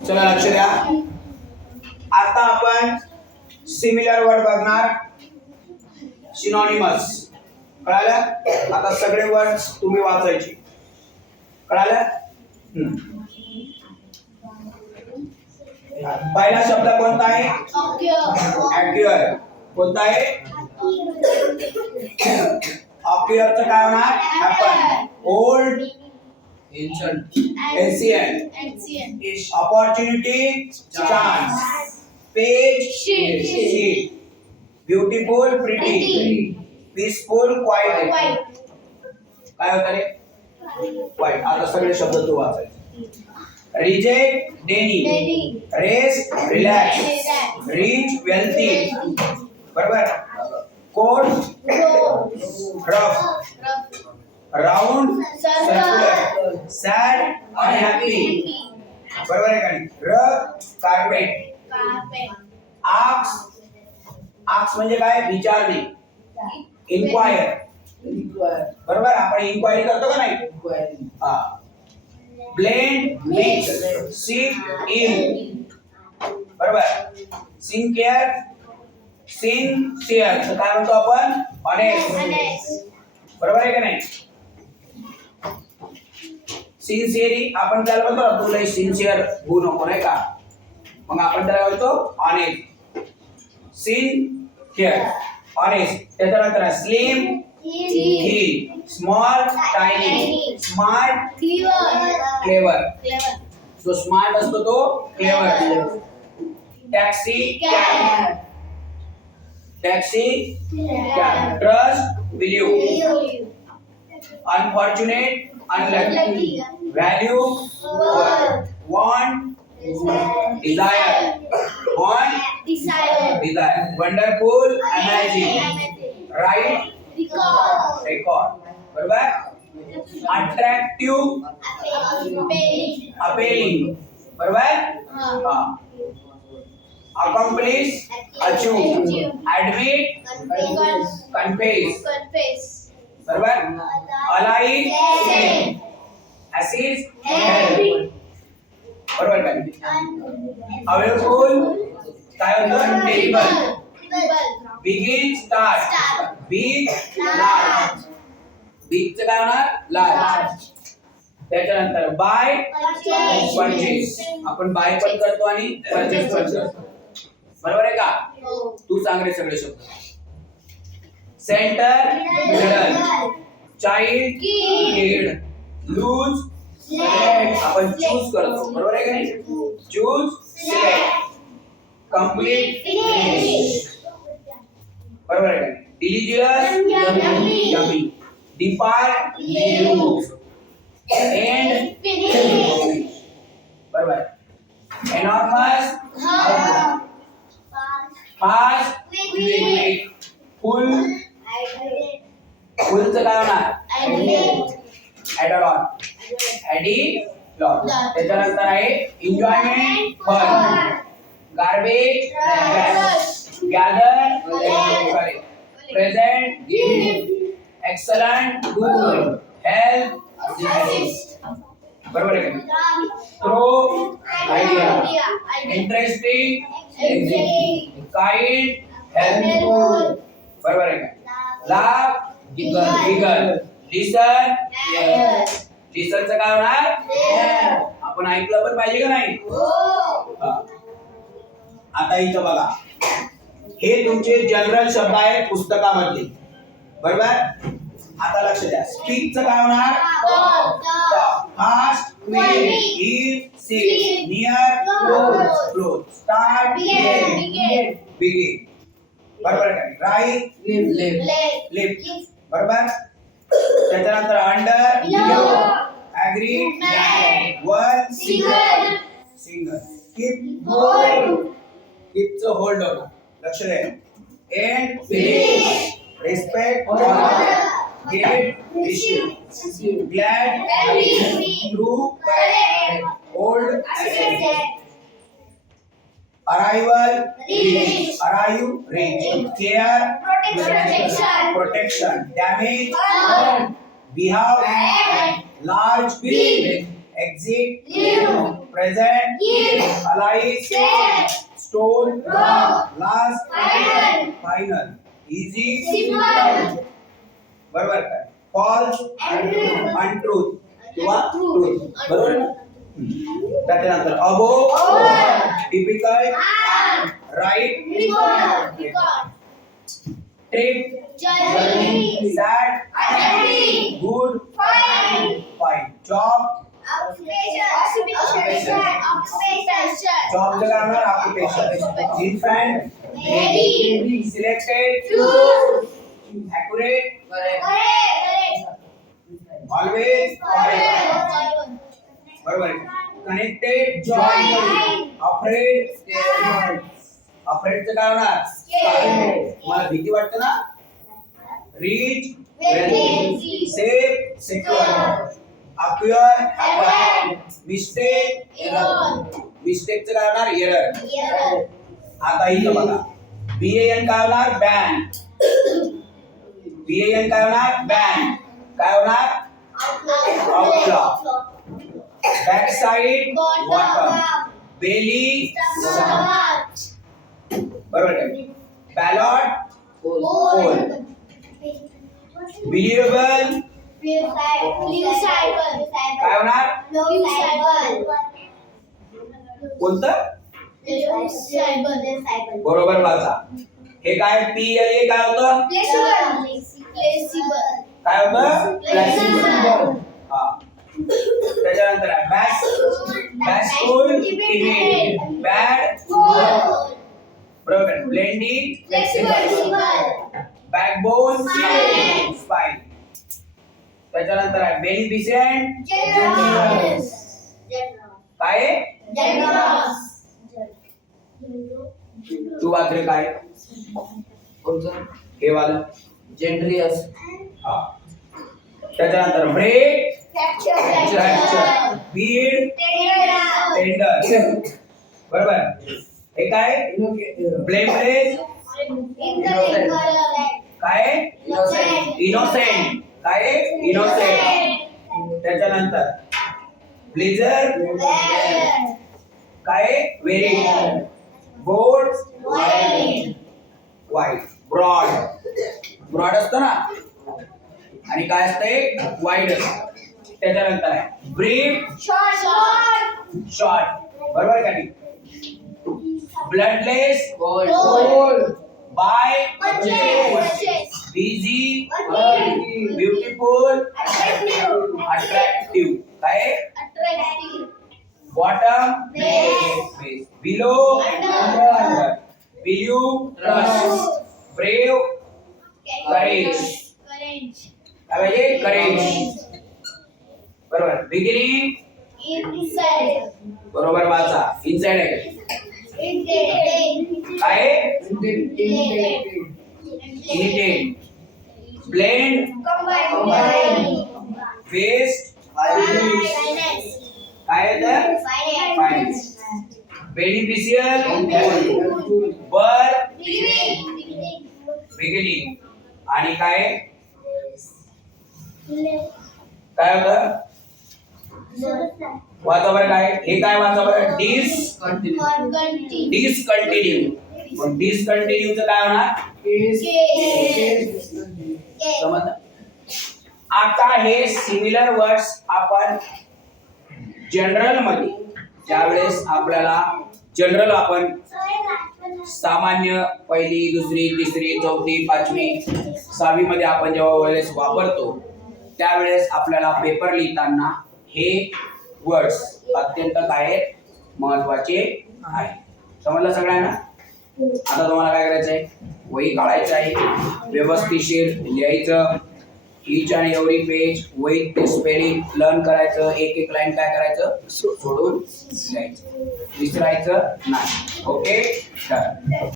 चला लक्ष द्या. आता आपण सिमिलर वर्ड बघणार, सिनोनिमस. कळालं? आता सगळे वर्ड तुम्ही वाचायचे. कळालं? पहिला शब्द कोणता आहे? अॅक्युअर. कोणता आहे? अॅक्युअरचं काय होणार? Happen. Old, ancient, ancient, opportunity, chance, page, sheet, beautiful, pretty, peaceful, quiet. काय होतं रे? वाईट. आता सगळे शब्द तू वाचायचे. Reject, deny, rest, relax, rich, wealthy. बरोबर? कोट, rough, round, circular, sad, unhappy. बरोबर आहे का नाही? कार्पेट, आक्स. आक्स म्हणजे काय? विचारणे. इन्क्वायर. बरोबर? आपण इन्क्वायरी करतो का नाही? हा. Blend, mix, sick, in. बरोबर? सिन्सिअर, सिन्सिअर काय म्हणतो आपण? ऑनेस्ट. बरोबर आहे का नाही? सिन्सिअरी आपण त्याला म्हणतो तुला सिन्सिअर होऊ नको, नाही का? मग आपण त्याला म्हणतो ऑनेस्ट. Sincere, honest. त्याच्यानंतर slim, thin, small, tiny, smart, clever. जो स्मार्ट असतो तो clever. Taxi, cab. Taxi, cab. Trust, believe. Unfortunate, unlucky. Value, worth. Want, desire. Want, desire. Wonderful, amazing. Right, record. बरोबर? Attractive, appealing. बरोबर? हा. accomplish, achieve, admit, confess. बरोबर? Alive, assist, help. बरोबर का? Awful, काय होतं? terrible. Begin, start. Big, large. Big चं काय होणार? Large. त्याच्यानंतर बाय, परचेस. आपण बाय पण करतो आणि परचेस पण करतो. बरोबर आहे का? तू सांग रे सगळे शब्द. Centre, middle. Child, kid. Loose, select. आपण चूज करतो. बरोबर आहे का नाही? Choose, select. Complete, finish. बरोबर आहे का? Delicious, yummy. Depart, leave. End, finish. बरोबर. Enormous, fast, quick. फुल, फुलचं काय होणार? Add on, addition. त्याच्यानंतर आहे enjoyment, fun. Garbage, gather, present, excellent, good. Help, बरोबर आहे का? Throw, idea. Interesting, kind, helpful. बरोबर आहे का? लाभ, गिगल. लिसन, लिसनचं काय होणार? आपण ऐकलं पण पाहिजे का नाही? आता इथं बघा, हे तुमचे जनरल शब्द आहेत पुस्तकामधले. बरोबर? आता लक्ष द्या. स्पीकचं काय होणार? Fast, quick. Eat, sit. Near, close. Start, begin. बरोबर आहे का? Right, left. बरोबर? त्याच्यानंतर under, agree, one, single. Keep, कीपचं होल्ड होणार. लक्ष द्या. End, finish. Respect, honour. Get, issue. Glad, happy. True, correct. Old, accept. Arrival, reach. Arrive, reach. Care, protection. Damage, behave. Large, big. Exit, present, Is. alive, Said. stone, Wrong. last, Final. final, easy, Simple. बरोबर काय false, Untrue. untruth किंवा Truth. truth बरोबर ना त्याच्यानंतर above, Over. difficult, Hard. right, Record. trip, Journey. sad, Unhappy. good, fine, job, Occupation. job चं काय होणार occupation, infant, Baby. selected, Choose. accurate, Correct. always, forever बरोबर कनेक्टेड, joined, afraid, afraid चं काय होणार Scared. मला भीती वाटते ना reach, Wealthy. safe, secure, acquire, happen, mistake, Error. mistake चं काय होणार error Error. आता इथं बघा ban काय होणार ban, ban काय होणार ban, काय होणार outlaw, backside, bottom, belly, stomach. बरोबर काय ballot, pole, believable, काय होणार कोणतं बरोबर वाचा हे काय PLA काय होतं काय होतं Flexible. हा त्याच्यानंतर bashful, timid, bad, बरोबर blending, backbone, spine. त्याच्यानंतर आहे beneficent, काय तू वाचले काय कोणतं हे वाला जेंड्रियस हा त्याच्यानंतर ब्रेक, फ्रॅक्चर, बीड, टेंडर बरोबर हे काय ब्लेमलेस काय इनोसेंट काय इनोसेंट त्याच्यानंतर ब्लेझर काय व्हेरी बोल्ड वाईट ब्रॉड असतं ना आणि काय असते वाईड असतं त्याच्यानंतर आहे ब्रीफ शॉर्ट बरोबर का नाही bloodless by busy beautiful attractive काय bottom below believe trust brave courage काय पाहिजे करेज बरोबर बिगिनिंग बरोबर वाचा इनसाइड आहे काय इनिटेड ब्लेंड बेस्ट काय तर फायनान्स बेनिफिशियल बर बिगिनिंग आणि काय काय होतं वाचा बरं काय हे काय वाचा बरं डिसकंटिन्यू डिसकंटिन्यूचं काय होणार समजलं आता हे सिमिलर वर्ड्स आपण जनरल मध्ये ज्यावेळेस आपल्याला जनरल आपण सामान्य पहिली दुसरी तिसरी चौथी पाचवी सहावी मध्ये आपण जेव्हा वेळेस वापरतो त्यावेळेस आपल्याला पेपर लिहिताना हे वर्ड्स अत्यंत काय महत्वाचे आहे समजलं सगळ्यांना आता तुम्हाला काय करायचं आहे वही काढायचं आहे व्यवस्थितशीर लिहायचं ईच आणि every page with spelling learn करायचं एक एक लाईन काय करायचं सोडून लिहायचं विसरायचं नाही ओके